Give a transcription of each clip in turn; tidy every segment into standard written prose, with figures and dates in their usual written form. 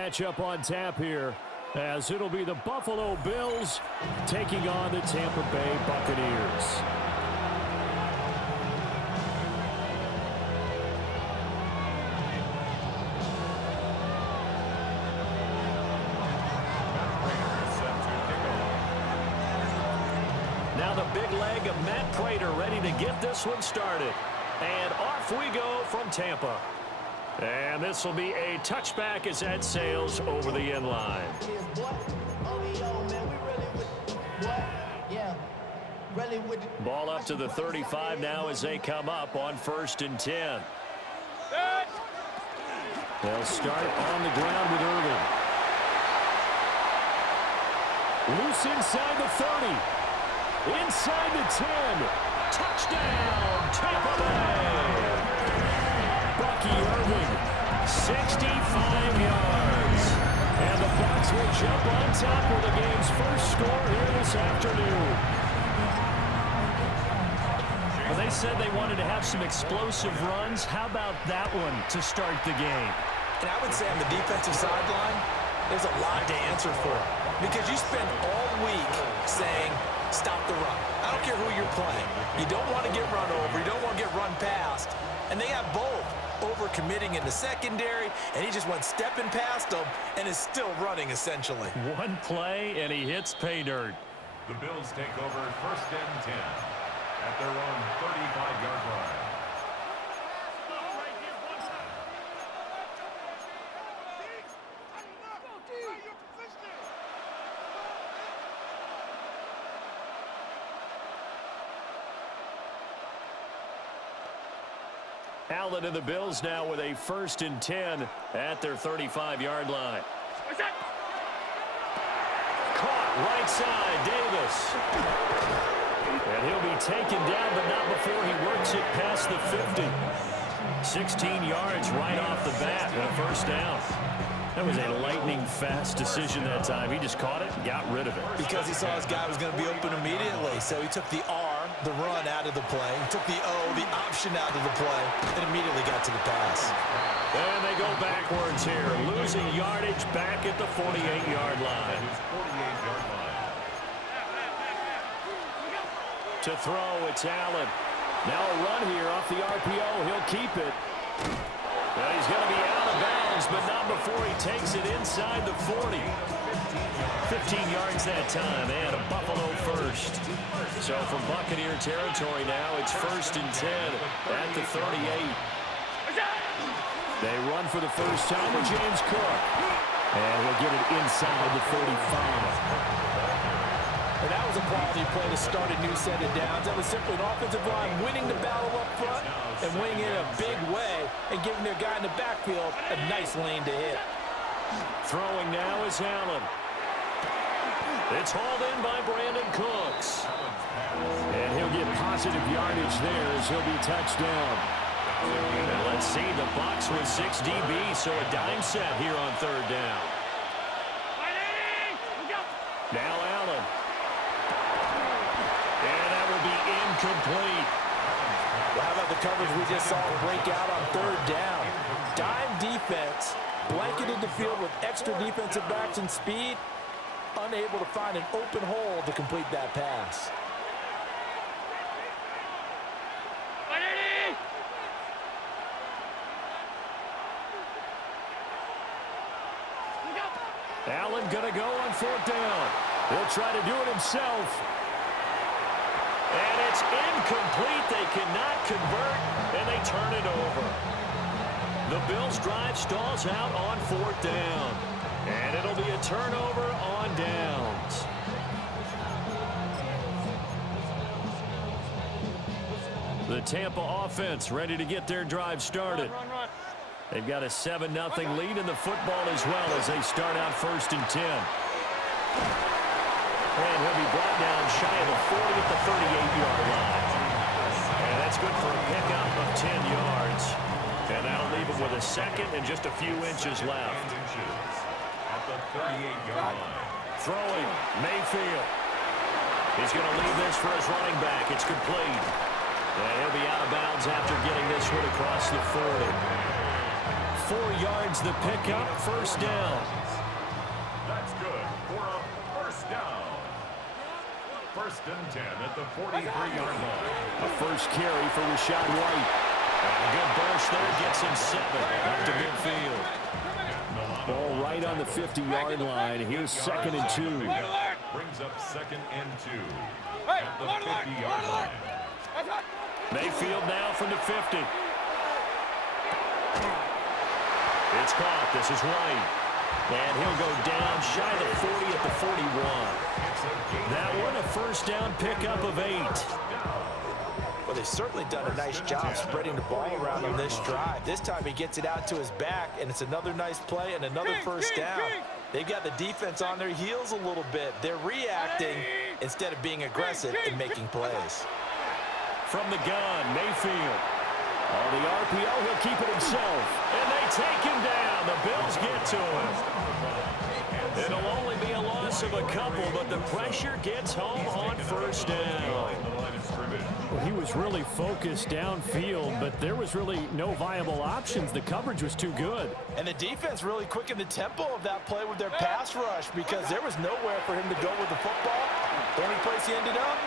matchup on tap here, as it'll be the Buffalo Bills taking on the Tampa Bay Buccaneers. Now the big leg of Matt Prater ready to get this one started. And off we go from Tampa. And this will be a touchback as that sails over the end line. Ball up to the 35 now as they come up on 1st and 10. They'll start on the ground with Irving. Loose inside the 30. Inside the 10. Touchdown, Tampa Bay. Bucky Irving, 65 yards. And the Bucs will jump on top with the game's first score here this afternoon. Well, they said they wanted to have some explosive runs. How about that one to start the game? And I would say on the defensive sideline, there's a lot to answer for. Because you spend all week saying, stop the run. I don't care who you're playing. You don't want to get run over. You don't want to get run past. And they have both. Over-committing in the secondary, and he just went stepping past them and is still running, essentially. One play, and he hits pay dirt. The Bills take over 1st and 10 at their own 35-yard line. Allen and the Bills now with a 1st and 10 at their 35-yard line. Caught right side, Davis. And he'll be taken down, but not before he works it past the 50. 16 yards right off the bat and a 1st down. That was a lightning-fast decision that time. He just caught it and got rid of it. Because he saw his guy was going to be open immediately, so he took the R, the run, out of the play. He took the O, the option, out of the play, and immediately got to the pass. And they go backwards here, losing yardage back at the 48-yard line. To throw, it's Allen. Now a run here off the RPO. He'll keep it. And he's going to be out of bounds, but not before he takes it inside the 40. 15 yards that time, and a Buffalo first. So from Buccaneer territory now, it's 1st and 10 at the 38. They run for the first time with James Cook. And he'll get it inside the 45. And that was a quality play to start a new set of downs. That was simply an offensive line winning the battle up front and winning it in a big way and giving their guy in the backfield a nice lane to hit. Throwing now is Allen. It's hauled in by Brandon Cooks. And he'll get positive yardage there as he'll be touched down. And let's see, the Bucs with 6 DB, so a dime set here on 3rd down. Now Allen. And that will be incomplete. Well, how about the coverage we just saw break out on 3rd down? Dime defense, blanketed the field with extra defensive backs and speed, unable to find an open hole to complete that pass. Allen going to go on 4th down. He'll try to do it himself. And it's incomplete. They cannot convert, and they turn it over. The Bills' drive stalls out on 4th down. And it'll be a turnover on downs. The Tampa offense ready to get their drive started. They've got a 7-0 lead in the football as well as they start out 1st and 10. And he'll be brought down shy of the 40 at the 38-yard line. And that's good for a pickup of 10 yards. And that'll leave him with a 2nd and just a few inches left. At the 38-yard line. Throwing, Mayfield. He's going to leave this for his running back. It's complete. And he'll be out of bounds after getting this one across the 40. 4 yards the pickup, first down. That's good for a first down. First and 10 at the 43-yard line. A first carry for Rachaad White. And a good burst there, gets him 7 up to midfield. Ball right on the 50-yard line. Here's 2nd and 2. Brings up 2nd and 2 at the 50-yard line. Mayfield now from the 50. It's caught. This is White. And he'll go down shy of the 40 at the 41. That one a first down pickup of 8. Well, they've certainly done a nice job spreading the ball around on this drive. This time he gets it out to his back, and it's another nice play and another first down. They've got the defense on their heels a little bit. They're reacting instead of being aggressive and making plays. From the gun, Mayfield. On the RPO, he'll keep it himself. And they take him down. The Bills get to him. It'll only be a loss of a couple, but the pressure gets home on first down. Well, he was really focused downfield, but there was really no viable options. The coverage was too good. And the defense really quickened the tempo of that play with their pass rush because there was nowhere for him to go with the football. The only place he ended up,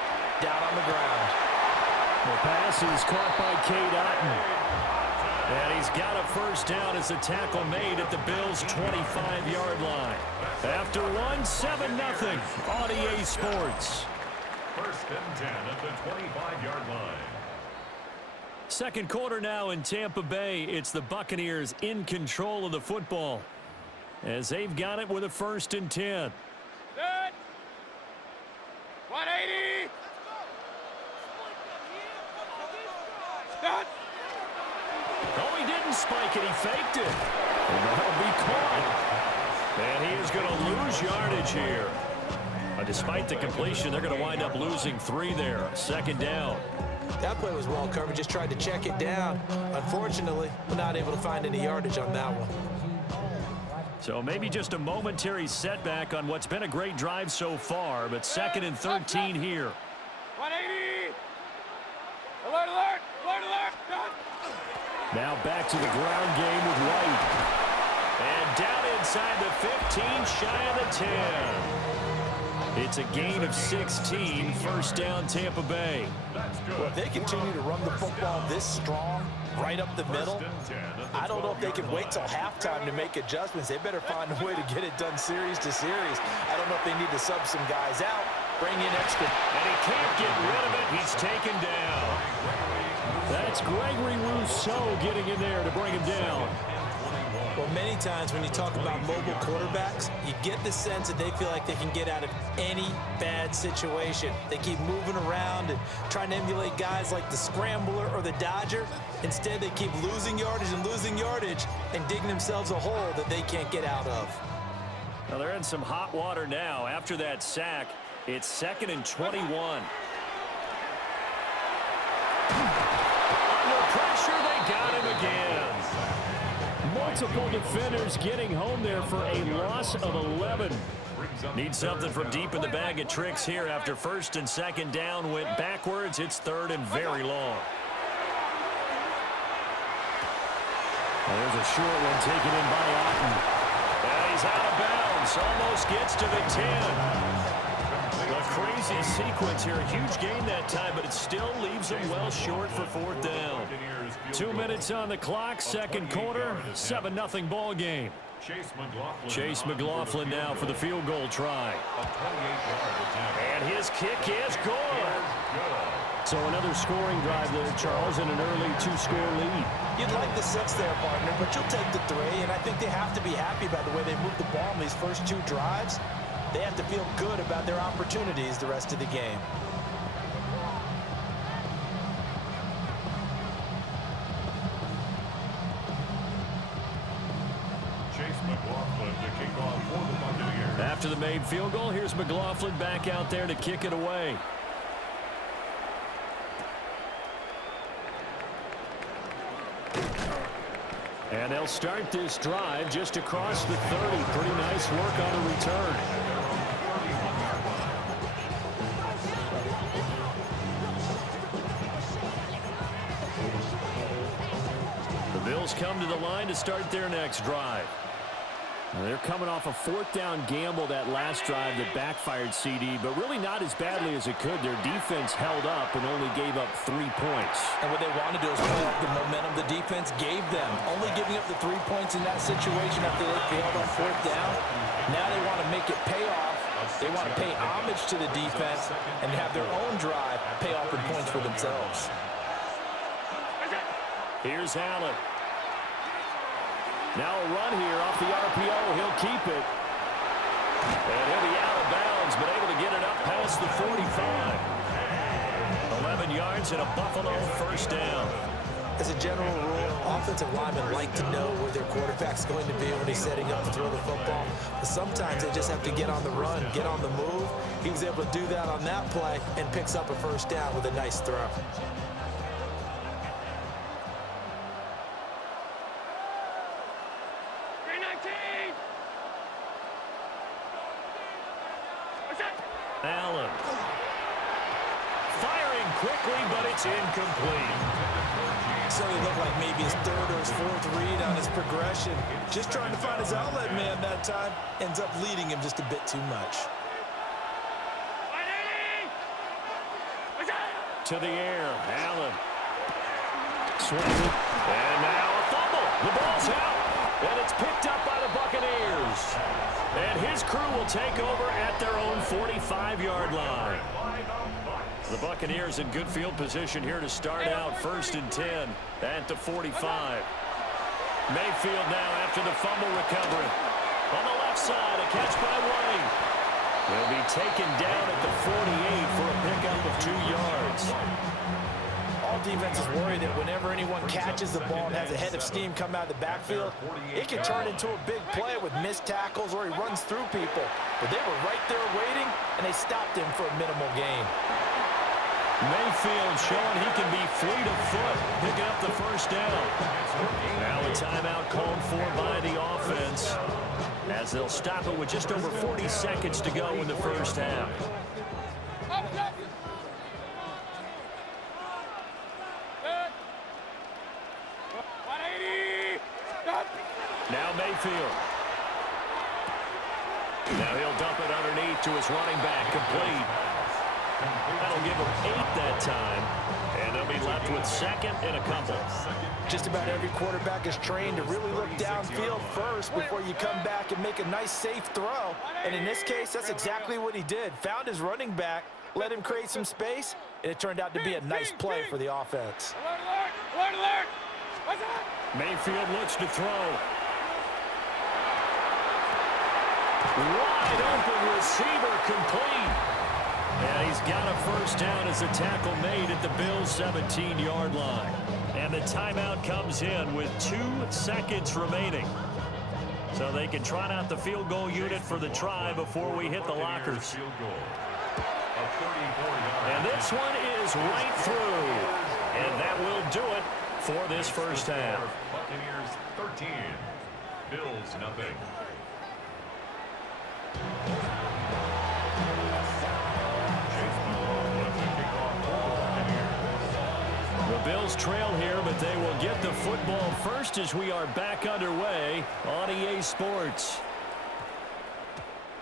down on the ground. The pass is caught by Cade Otton. And he's got a first down as the tackle made at the Bills' 25-yard line. After one, 7-0 on EA Sports. First and 10 at the 25-yard line. Second quarter now in Tampa Bay. It's the Buccaneers in control of the football as they've got it with a first and 10. Set. 180. Set. Oh, he didn't spike it. He faked it. And that'll be caught. And he is going to lose yardage here. Despite the completion, they're going to wind up losing 3 there. Second down. That play was well covered. Just tried to check it down. Unfortunately, we're not able to find any yardage on that one. So maybe just a momentary setback on what's been a great drive so far, but 2nd and 13 here. 180. Alert, alert, alert, alert. Now back to the ground game with White. And down inside the 15, shy of the 10. It's a gain of 16, first down Tampa Bay. Well, if they continue to run the football this strong, right up the middle, I don't know if they can wait till halftime to make adjustments. They better find a way to get it done series to series. I don't know if they need to sub some guys out, bring in extra. And he can't get rid of it. He's taken down. That's Gregory Rousseau getting in there to bring him down. Well, many times when you talk about mobile quarterbacks, you get the sense that they feel like they can get out of any bad situation. They keep moving around and trying to emulate guys like the Scrambler or the Dodger. Instead, they keep losing yardage and digging themselves a hole that they can't get out of. Now they're in some hot water now. After that sack, it's 2nd and 21. Under pressure, they got him again. Multiple defenders getting home there for a loss of 11. Need something from deep in the bag of tricks here after 1st and 2nd down went backwards. It's 3rd and very long. There's a short one taken in by Otton. And he's out of bounds. Almost gets to the 10. A crazy sequence here. A huge gain that time, but it still leaves him well short for 4th down. 2 minutes on the clock, second quarter, 7-0 ball game. Chase McLaughlin now for the field goal try. And his kick is good. So another scoring drive there, Charles, and an early 2-score lead. You'd like the 6 there, partner, but you'll take the 3, and I think they have to be happy by the way they moved the ball in these first 2 drives. They have to feel good about their opportunities the rest of the game. Chase McLaughlin to kick off for the Buccaneers. After the made field goal, here's McLaughlin back out there to kick it away. And they'll start this drive just across the 30. Pretty nice work on a return. Bills come to the line to start their next drive. They're coming off a fourth-down gamble that last drive that backfired, CD, but really not as badly as it could. Their defense held up and only gave up 3 points. And what they wanted to do is play off the momentum the defense gave them. Only giving up the 3 points in that situation after they failed on fourth down. Now they want to make it pay off. They want to pay homage to the defense and have their own drive pay off in points for themselves. Here's Allen. Now a run here off the RPO. He'll keep it. And he'll be out of bounds, but able to get it up past the 45. 11 yards and a Buffalo first down. As a general rule, offensive linemen like to know where their quarterback's going to be when he's setting up to throw the football. But sometimes they just have to get on the run, get on the move. He was able to do that on that play and picks up a first down with a nice throw. Allen. Firing quickly, but it's incomplete. So it looked like maybe his third or his fourth read on his progression. Just trying to find his outlet man that time. Ends up leading him just a bit too much. To the air, Allen. Swing. And now a fumble. The ball's out. And it's picked up by the Buccaneers. And his crew will take over at their own 45-yard line. The Buccaneers in good field position here to start out 1st and 10 at the 45. Mayfield now after the fumble recovery. On the left side, a catch by White. He'll be taken down at the 48 for a pickup of 2 yards. All defenses worry that whenever anyone catches the ball and has a head of steam come out of the backfield, it can turn into a big play with missed tackles or he runs through people. But they were right there waiting, and they stopped him for a minimal gain. Mayfield showing he can be fleet of foot, picking up the first down. Now a timeout called for by the offense, as they'll stop it with just over 40 seconds to go in the first half. Now Mayfield. Now he'll dump it underneath to his running back, complete. That'll give him 8 that time. And they'll be left with 2nd and a couple. Just about every quarterback is trained to really look downfield first before you come back and make a nice, safe throw. And in this case, that's exactly what he did. Found his running back, let him create some space, and it turned out to be a nice play for the offense. Alert, alert! What's that? Mayfield looks to throw. Wide open receiver, complete. And he's got a first down as a tackle made at the Bills' 17-yard line. And the timeout comes in with 2 seconds remaining. So they can trot out the field goal unit for the try before we hit the lockers. And this one is right through. And that will do it for this first half. Buccaneers 13, Bills nothing. The Bills trail here, but they will get the football first as we are back underway on EA Sports.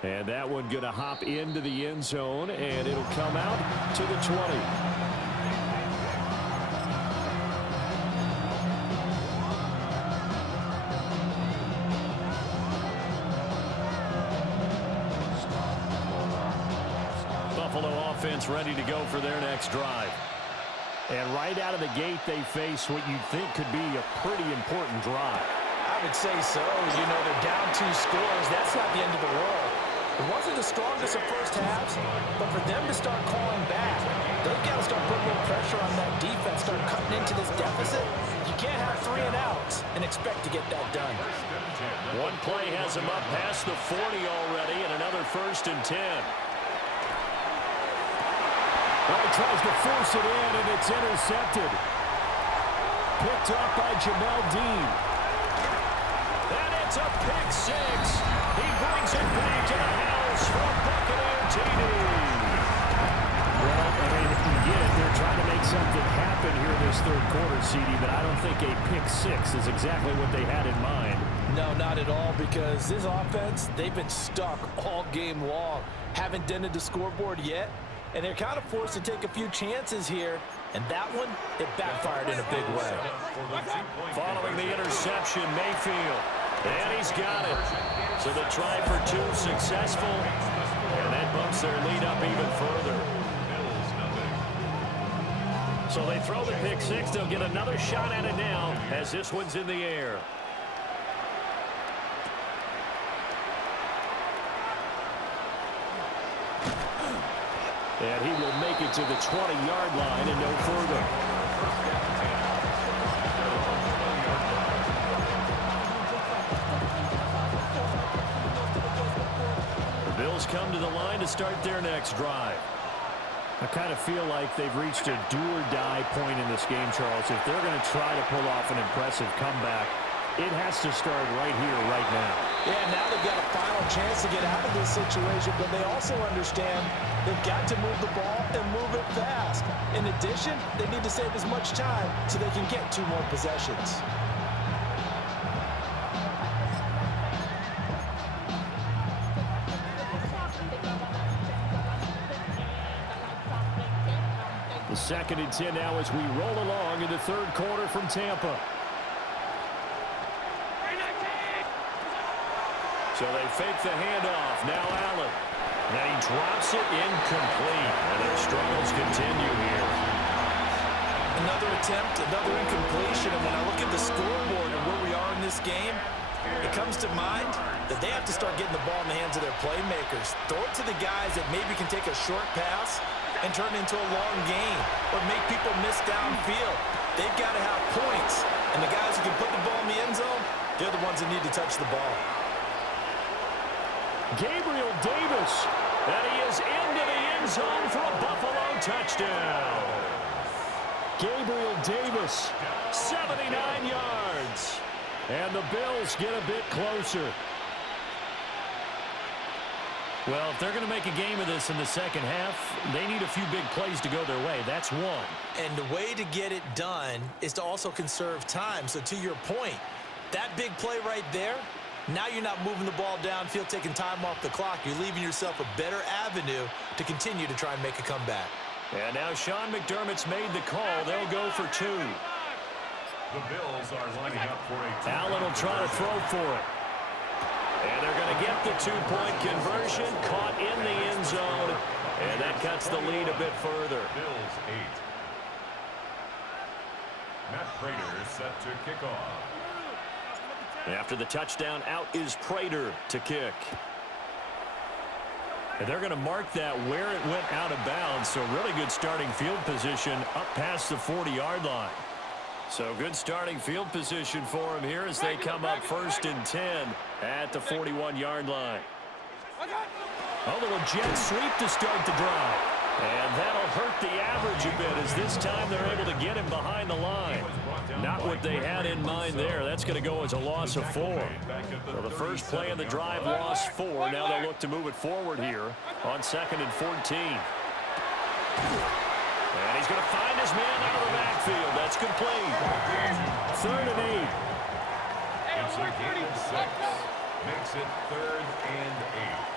And that one going to hop into the end zone, and it'll come out to the 20. Offense ready to go for their next drive. And right out of the gate, they face what you'd think could be a pretty important drive. I would say so. You know, they're down 2 scores. That's not the end of the world. It wasn't the strongest of first halves, but for them to start calling back, they've got to start putting more pressure on that defense, start cutting into this deficit. You can't have 3 and outs and expect to get that done. One play has him up past the 40 already, and another 1st and 10. Well, he tries to force it in, and it's intercepted. Picked up by Jamel Dean. And it's a pick 6. He brings it back to the house for Buccaneer TD. Well, I mean, you get it. They're trying to make something happen here in this 3rd quarter, CD. but I don't think a pick six is exactly what they had in mind. No, not at all, because this offense, they've been stuck all game long. Haven't dented the scoreboard yet, and they're kind of forced to take a few chances here. And that one, it backfired in a big way. Following the interception, Mayfield. And he's got it. So the try for two successful. And that bumps their lead up even further. So they throw the pick six. They'll get another shot at it now as this one's in the air. And he will make it to the 20-yard line and no further. The Bills come to the line to start their next drive. I kind of feel like they've reached a do-or-die point in this game, Charles. If they're going to try to pull off an impressive comeback, it has to start right here, right now. Yeah, now they've got a final chance to get out of this situation, but they also understand they've got to move the ball and move it fast. In addition, they need to save as much time so they can get 2 more possessions. The 2nd and 10 now as we roll along in the 3rd quarter from Tampa. So they fake the handoff. Now Allen. And he drops it incomplete. And their struggles continue here. Another attempt, another incompletion. And when I look at the scoreboard and where we are in this game, it comes to mind that they have to start getting the ball in the hands of their playmakers. Throw it to the guys that maybe can take a short pass and turn it into a long gain or make people miss downfield. They've got to have points. And the guys who can put the ball in the end zone, they're the ones that need to touch the ball. Gabriel Davis, and he is into the end zone for a Buffalo touchdown. Gabriel Davis, 79 yards. And the Bills get a bit closer. Well, if they're going to make a game of this in the second half, they need a few big plays to go their way. That's one. And the way to get it done is to also conserve time. So to your point, that big play right there, now you're not moving the ball downfield, taking time off the clock. You're leaving yourself a better avenue to continue to try and make a comeback. And now Sean McDermott's made the call. They'll go for 2. The Bills are lining up for a Allen will try to throw for it. And they're going to get the 2-point conversion, caught in the end zone, and that cuts the lead a bit further. Bills 8. Matt Prater set to kick off. After the touchdown, out is Prater to kick. And they're going to mark that where it went out of bounds, so really good starting field position up past the 40-yard line. So good starting field position for him here as they come up 1st and 10 at the 41-yard line. A little jet sweep to start the drive. And that'll hurt the average a bit as this time they're able to get him behind the line. Not what they had in mind there. That's going to go as a loss of 4. So the first play of the drive lost 4. Now they'll look to move it forward here on 2nd and 14. And he's going to find his man out of the backfield. That's complete. 3rd and 8. It's a gain of 6. Makes it 3rd and 8.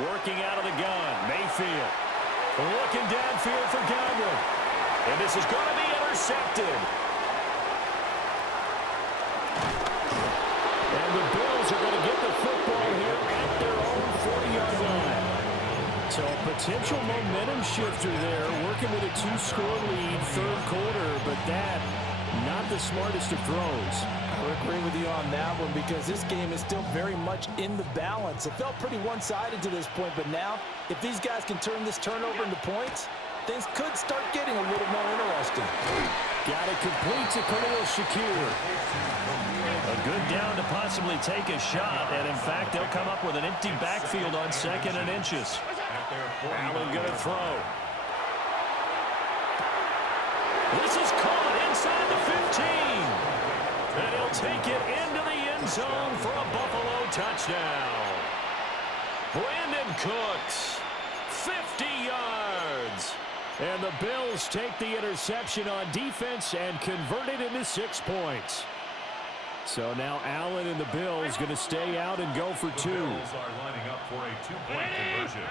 Working out of the gun. Mayfield. Looking downfield for Godwin. And this is going to be intercepted. And the Bills are going to get the football here at their own 40-yard line. So a potential momentum shifter there, working with a 2-score lead, 3rd quarter, but that, not the smartest of throws. I would agree with you on that one because this game is still very much in the balance. It felt pretty one-sided to this point, but now, if these guys can turn this turnover into points, things could start getting a little more interesting. Got it complete to Khalil Shakir. A good down to possibly take a shot, and in fact, they'll come up with an empty backfield on 2nd and inches. Allen going to throw. This is caught inside the 15. And he'll take it into the end zone for a Buffalo touchdown. Brandon Cooks, 50 yards. And the Bills take the interception on defense and convert it into 6 points. So now Allen and the Bills going to stay out and go for 2. The Bills are lining up for a 2-point conversion.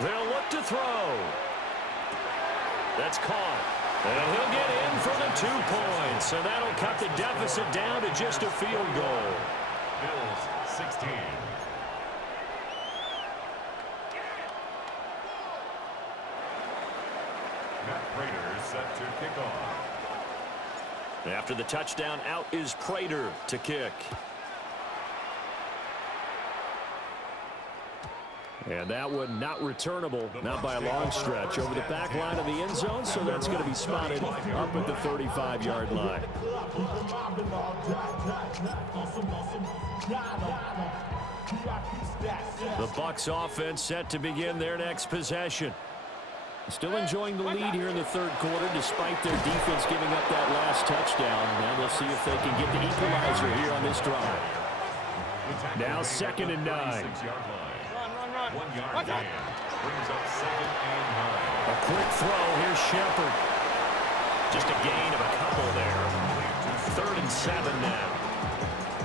They'll look to throw. That's caught. And he'll get in for the 2 points. And that'll cut the deficit down to just a field goal. Bills 16. Matt Prater set to kick off. After the touchdown, out is Prater to kick. And that one not returnable, not by a long stretch, over the back line of the end zone, so that's going to be spotted up at the 35-yard line. The Bucs offense set to begin their next possession. Still enjoying the lead here in the third quarter, despite their defense giving up that last touchdown. Now we'll see if they can get the equalizer here on this drive. Now 2nd and 9. 1 yard gain. Brings up 2nd and 9. A quick throw. Here's Shepard. Just a gain of a couple there. 3rd and 7 now.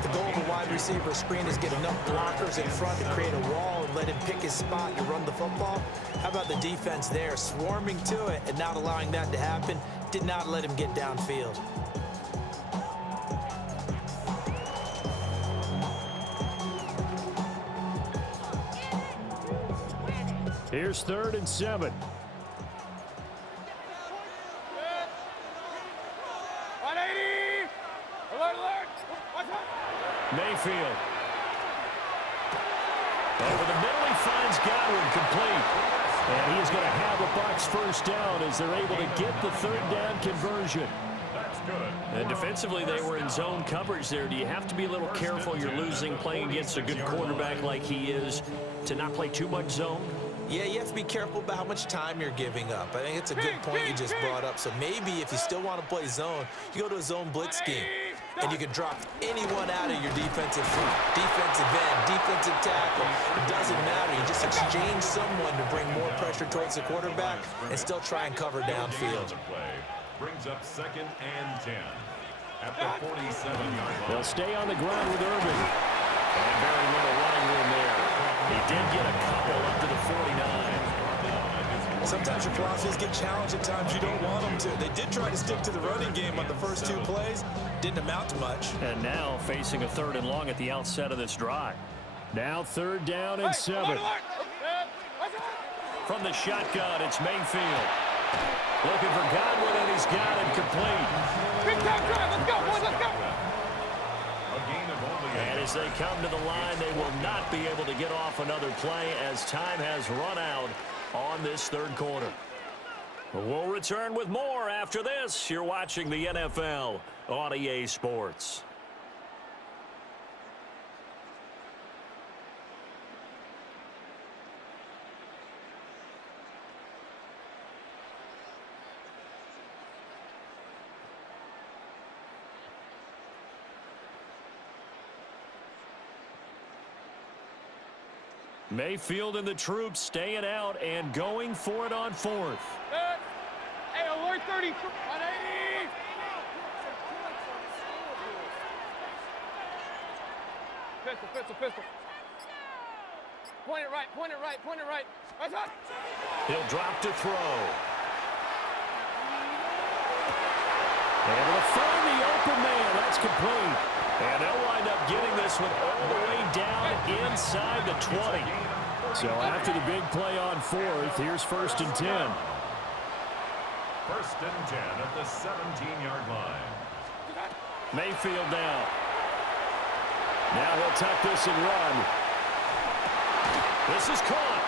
The goal of a wide receiver screen is get enough blockers in front to create a wall and let him pick his spot to run the football. How about the defense there, swarming to it and not allowing that to happen? Did not let him get downfield. Here's 3rd and 7. Mayfield. Over the middle, he finds Godwin complete. And he is going to have a Bucs first down as they're able to get the 3rd down conversion. That's good. And defensively, they were in zone coverage there. Do you have to be a little careful? You're losing, playing against a good quarterback like he is, to not play too much zone? Yeah, you have to be careful about how much time you're giving up. I think it's a good point you just brought up. So maybe if you still want to play zone, you go to a zone blitz scheme. And you can drop anyone out of your defensive front, defensive end, defensive tackle. It doesn't matter. You just exchange someone to bring more pressure towards the quarterback and still try and cover downfield. Brings up 2nd and 10 at the 47-yard line. They'll stay on the ground with Irving. And very little running room there. He did get a couple up to the 49. Sometimes your philosophies get challenged at times you don't want them to. They did try to stick to the running game on the first 2 plays. Didn't amount to much. And now facing a 3rd and long at the outset of this drive. Now 3rd down and 7. From the shotgun, it's Mayfield. Looking for Godwin, and he's got it complete. Big time drive. Let's go, boys. Let's go. And as they come to the line, they will not be able to get off another play as time has run out on this 3rd quarter. We'll return with more after this. You're watching the NFL on EA Sports. Mayfield and the troops staying out and going for it on 4th. Hey, alert 30. 180. Pistol. Point it right. That's hot. He'll drop to throw. Able to find the open man. That's complete. And they'll wind up getting this one all the way down inside the 20. So after the big play on 4th, here's 1st and 10. 1st and 10 at the 17-yard line. Mayfield now. Now he'll tuck this and run. This is caught.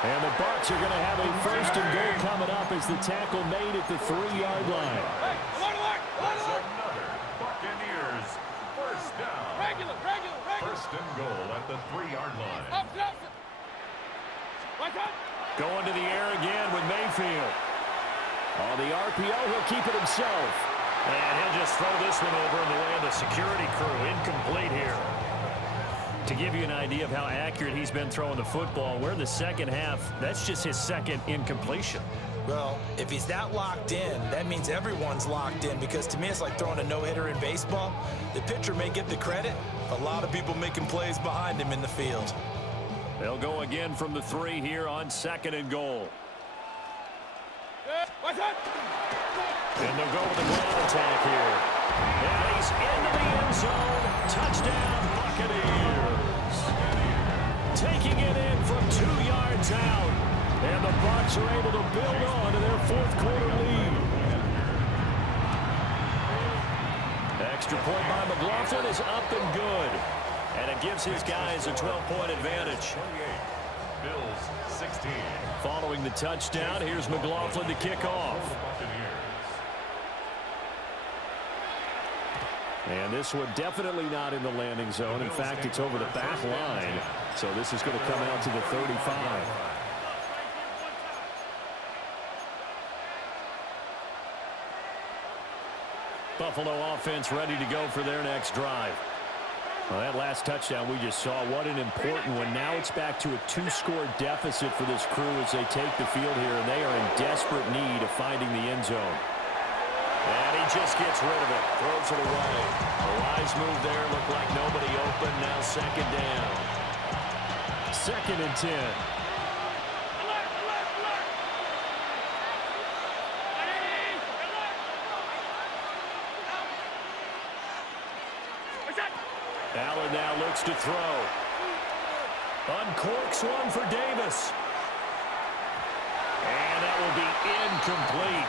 And the Bucs are going to have a 1st and goal coming up as the tackle made at the 3-yard line. Hey, alert. That's another Buccaneers 1st down. Regular. 1st and goal at the 3-yard line. Up. Going to the air again with Mayfield. On the RPO, he'll keep it himself. And he'll just throw this one over in the way of the security crew. Incomplete here. To give you an idea of how accurate he's been throwing the football, we're in the second half. That's just his second incompletion. Well, if he's that locked in, that means everyone's locked in, because to me it's like throwing a no-hitter in baseball. The pitcher may get the credit, a lot of people making plays behind him in the field. They'll go again from the 3 here on 2nd and goal. Watch out! And they'll go with the ground attack here. And he's into the end zone. Touchdown, Buccaneers. Taking it in from 2 yards out. And the Bucs are able to build on to their 4th quarter lead. Extra point by McLaughlin is up and good. And it gives his guys a 12-point advantage. Bills 16. Following the touchdown, here's McLaughlin to kick off. And this one definitely not in the landing zone. In fact, it's over the back line. So this is going to come out to the 35. Buffalo offense ready to go for their next drive. Well, that last touchdown we just saw, what an important one. Now it's back to a 2-score deficit for this crew as they take the field here, and they are in desperate need of finding the end zone. And he just gets rid of it, throws it away. A wise move there, looked like nobody open. Now 2nd down. 2nd and 10. Allen now looks to throw. Uncorks one for Davis. And that will be incomplete.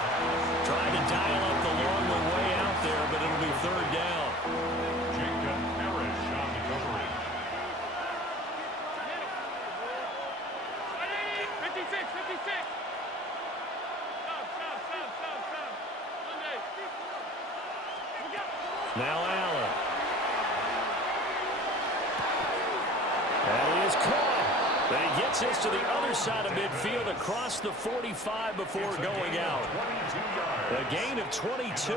Trying to dial up the longer way out there, but it'll be 3rd down. Jacob Parrish on the coverage. 56, 56. Stop. Monday. Now Allen. And he is caught. But he gets this to the other side of midfield across the 45 before going out. A gain of 22.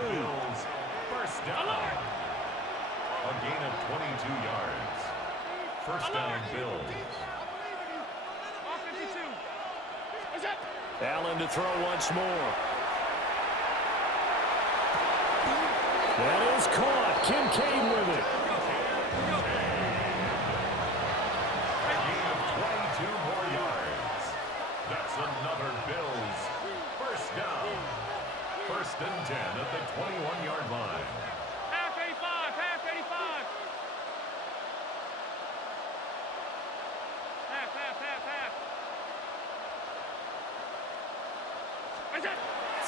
First down. A gain of 22 yards. First down, Bills. Allen to throw once more. That is caught. Kincaid with it. Another Bills. First down. 1st and 10 at the 21-yard line. Half 85. Half.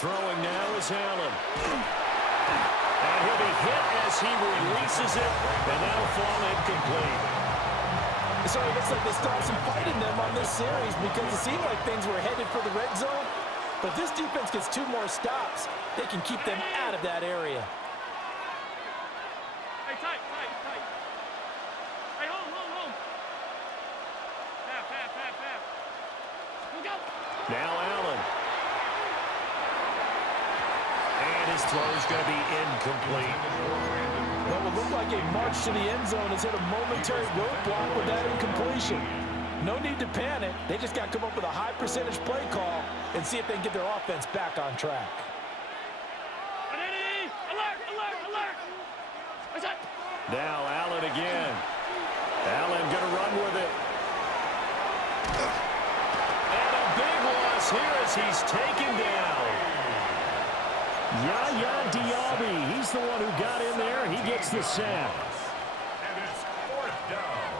Throwing now is Allen. And he'll be hit as he releases it, and that'll fall incomplete. So it looks like they still have some fight in them on this series, because it seemed like things were headed for the red zone. But this defense gets 2 more stops. They can keep them out of that area. Hey, tight. Hey, hold. Half. Look out. Now Allen. And his throw is going to be incomplete. What will look like a march to the end zone has hit a momentary roadblock with that incompletion. No need to panic. They just got to come up with a high percentage play call and see if they can get their offense back on track. Alert. Now Allen again. Allen going to run with it. And a big loss here as he's taken down. Yaya Diaby, he's the one who got in there. He gets the sack. And it's 4th down.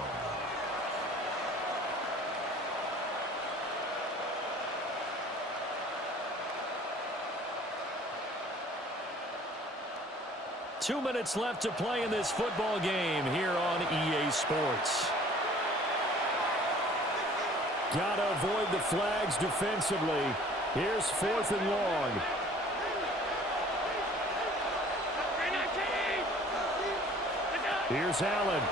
Two minutes left to play in this football game here on EA Sports. Gotta avoid the flags defensively. Here's 4th and long. Here's Allen.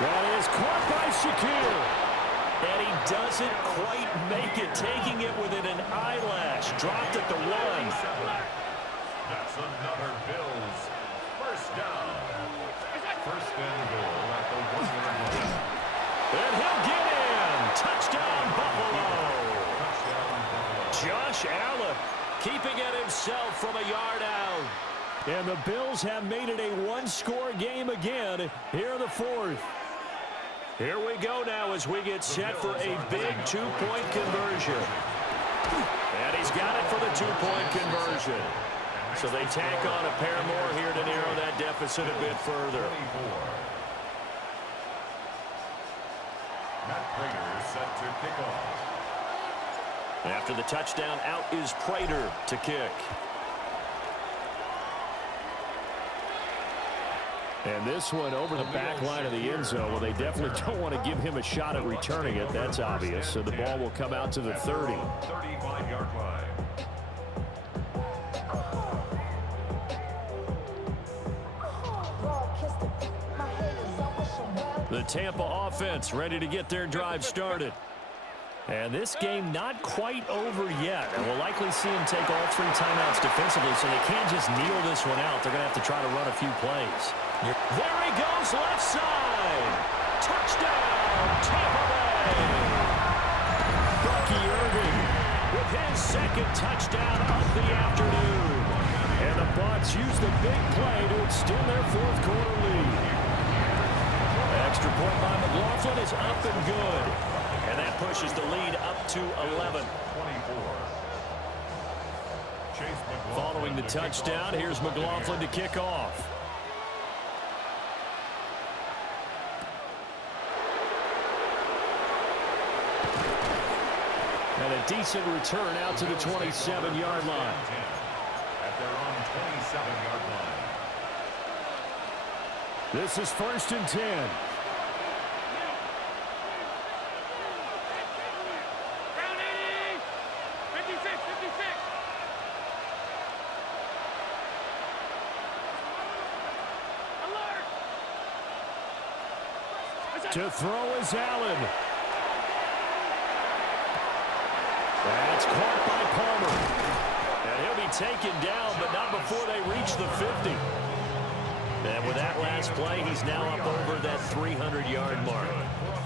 That is caught by Shakir. And he doesn't quite make it, taking it within an eyelash. Dropped at the 1. That's another Bills. First down. himself from a yard out. And the Bills have made it a one-score game again here in the fourth. Here we go now as we get set for a big two-point conversion. And he's got it for the two-point conversion. So they tack on a pair more here to narrow that deficit a bit further. Matt Prater set to kick off. After the touchdown, out is Prater to kick. And this one over the back line of the end zone. Well, they definitely don't want to give him a shot at returning it. That's obvious. So the ball will come out to the 30. 35-yard line. The Tampa offense ready to get their drive started. And this game not quite over yet. And we'll likely see him take all three timeouts defensively, so they can't just kneel this one out. They're going to have to try to run a few plays. There he goes, left side. Touchdown, Tampa Bay. Bucky Irving With his second touchdown of the afternoon. and the Bucs use the big play to extend their fourth quarter lead. Extra point by McLaughlin is up and good. And that pushes the lead up to 11. 24. Chase McLaughlin Following the to kick touchdown, off. here's McLaughlin to kick off. And a decent return out to the 27-yard line. At their own 27-yard line. This is 1st and 10. Down 80. 56, 56. Alert. To throw is Allen. That's caught by Palmer. And he'll be taken down, but not before they reach the 50. And with that last play, he's now up over that 300-yard mark.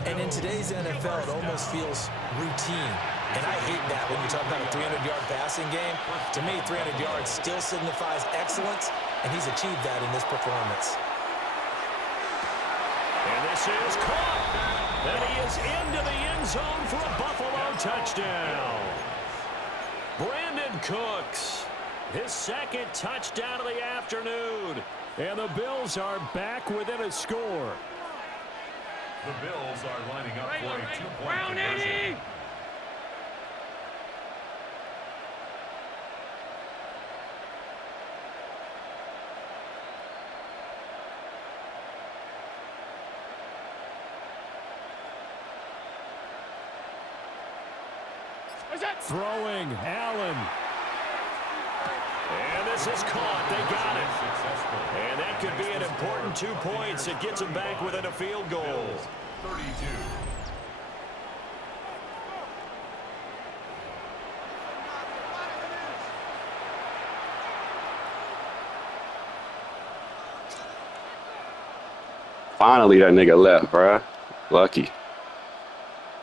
And in today's NFL, it almost feels routine. And I hate that when you talk about a 300-yard passing game. To me, 300 yards still signifies excellence, and he's achieved that in this performance. And this is caught. And he is into the end zone for a Buffalo touchdown. Brandon Cooks, his second touchdown of the afternoon. And the Bills are back within a score. The Bills are lining up for a two-point Round conversion. 80. What's that? Throwing, Allen. And this is caught. They got it. Successful. And that could be an important 2 points. It gets them back within a field goal. Bills, 32. Finally, that nigga left, bruh. Lucky.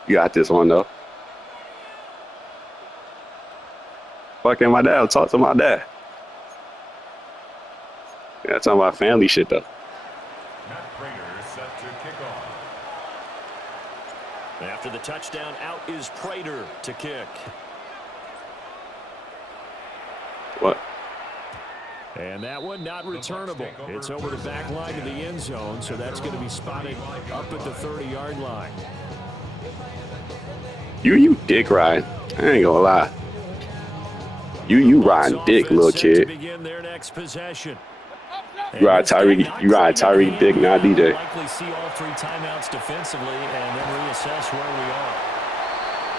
You got this one, though. Fucking my dad. Talk to my dad. Yeah, talking about family shit, though. Matt Prater set to kick off. After the touchdown, out is Prater to kick. What? And that one not returnable. It's over the back line of the end zone, so that's going to be spotted up at the 30-yard line. You dick ride. I ain't gonna lie. You riding dick, little Offense set to kid. begin their next possession. You ride Tyreek dick, not DJ. Likely see all three timeouts defensively and then reassess where we are.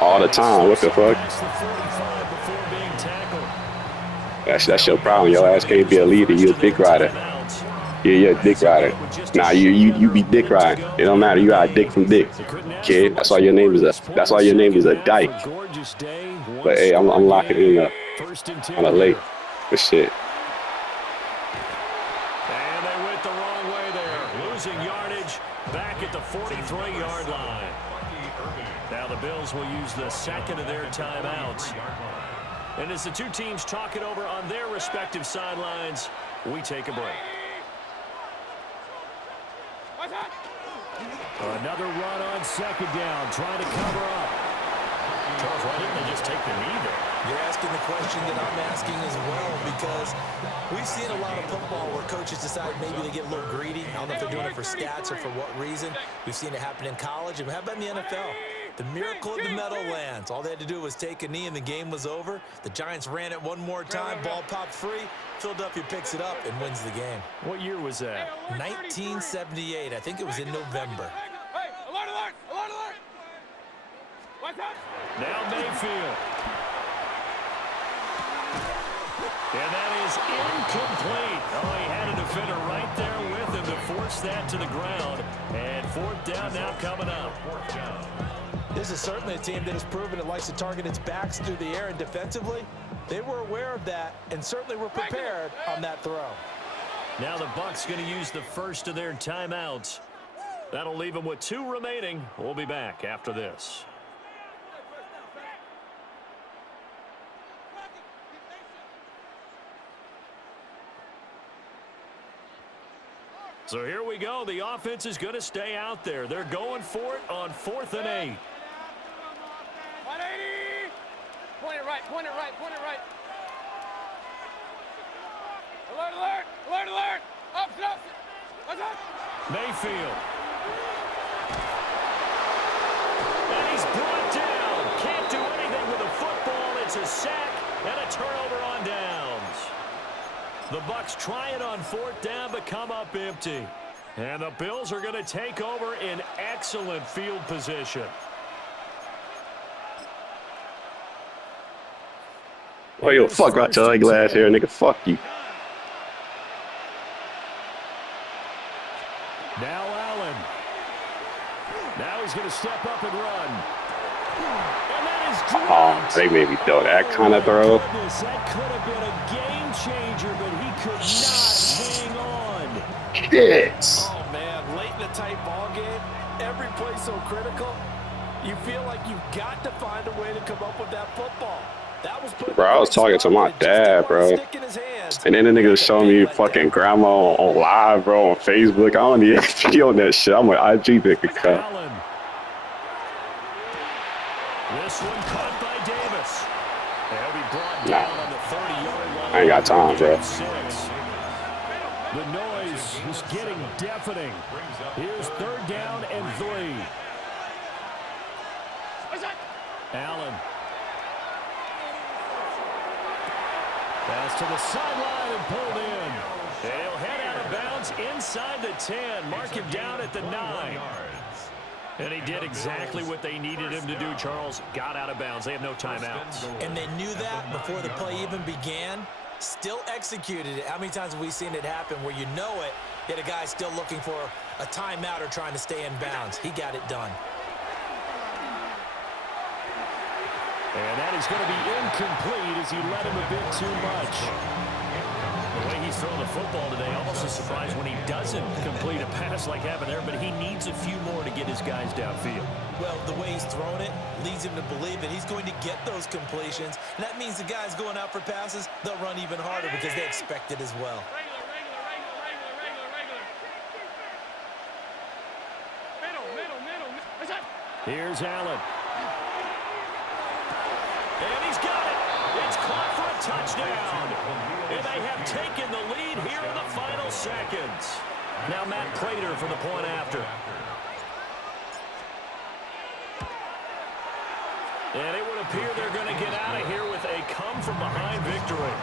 All the time. What the fuck? Past the 45 before being tackled. That's your problem. Your ass can't be a leader. You a dick rider. Yeah, you're a dick rider. Nah, you be dick riding. It don't matter. You got a dick from dick, kid. That's why your name is a dyke. But hey, I'm locking in up on a late. Good shit. And they went the wrong way there. Losing yardage back at the 43-yard line. Now the Bills will use the second of their timeouts. And as the two teams talk it over on their respective sidelines, we take a break. Another run on second down, trying to cover up. Charles, why didn't they just take the knee there? You're asking the question that I'm asking as well, because we've seen a lot of football where coaches decide maybe they get a little greedy. I don't know if they're doing it for stats or for what reason. We've seen it happen in college. And how about in the NFL? The miracle of the Meadowlands. All they had to do was take a knee and the game was over. The Giants ran it one more time. Ball popped free. Philadelphia picks it up and wins the game. What year was that? 1978. I think it was in November. Hey, alert, alert, alert, alert. What's up? Now Mayfield. And that is incomplete. Oh, he had a defender right there with him to force that to the ground. And fourth down now coming up. This is certainly a team that has proven it likes to target its backs through the air, and defensively, they were aware of that and certainly were prepared on that throw. Now the Bucs going to use the first of their timeouts. That'll leave them with 2 remaining. We'll be back after this. So here we go. The offense is going to stay out there. They're going for it on 4th and 8. 180. Point it right, point it right, point it right. Alert, alert, alert, alert. Option, option. What's up? Mayfield. And he's brought down. Can't do anything with the football. It's a sack and a turnover on downs. The Bucs try it on 4th down, but come up empty. And the Bills are going to take over in excellent field position. Oh, yo, fuck right to that glass here, nigga. Fuck you. Now Allen. Now he's going to step up and run. And that is Oh, they made me throw that kind of throw. goodness, that could have been a game changer, but he could not hang on. Yes. Oh, man, late in a tight ball game, every play so critical, you feel like you've got to find a way to come up with that football. That was Bro, I was talking to my dad, bro. And then the nigga was showing me fucking grandma on live, bro, on Facebook. I don't even be on that shit. I'm an IG nigga, cut. Allen. This one caught by Davis. They'll be brought down on the 30-yard line. I ain't got time, bro. 6. The noise is getting deafening. Here's 3rd down and 3. Allen. Pass to the sideline and pulled in. They'll head out of bounds inside the 10. Mark him down at the 9. And he did exactly what they needed him to do, Charles. Got out of bounds. They have no timeouts. And they knew that before the play even began. Still executed it. How many times have we seen it happen where you know it, yet a guy's still looking for a timeout or trying to stay in bounds? He got it done. And that is going to be incomplete as he led him a bit too much. The way he's throwing the football today, almost a surprise when he doesn't complete a pass like happened there, but he needs a few more to get his guys downfield. Well, the way he's thrown it leads him to believe that he's going to get those completions. And that means the guys going out for passes, they'll run even harder because they expect it as well. Here's Allen. And he's got it. It's caught for a touchdown. And they have taken the lead here in the final seconds. Now Matt Prater for the point after. And it would appear they're going to get out of here with a come-from-behind victory.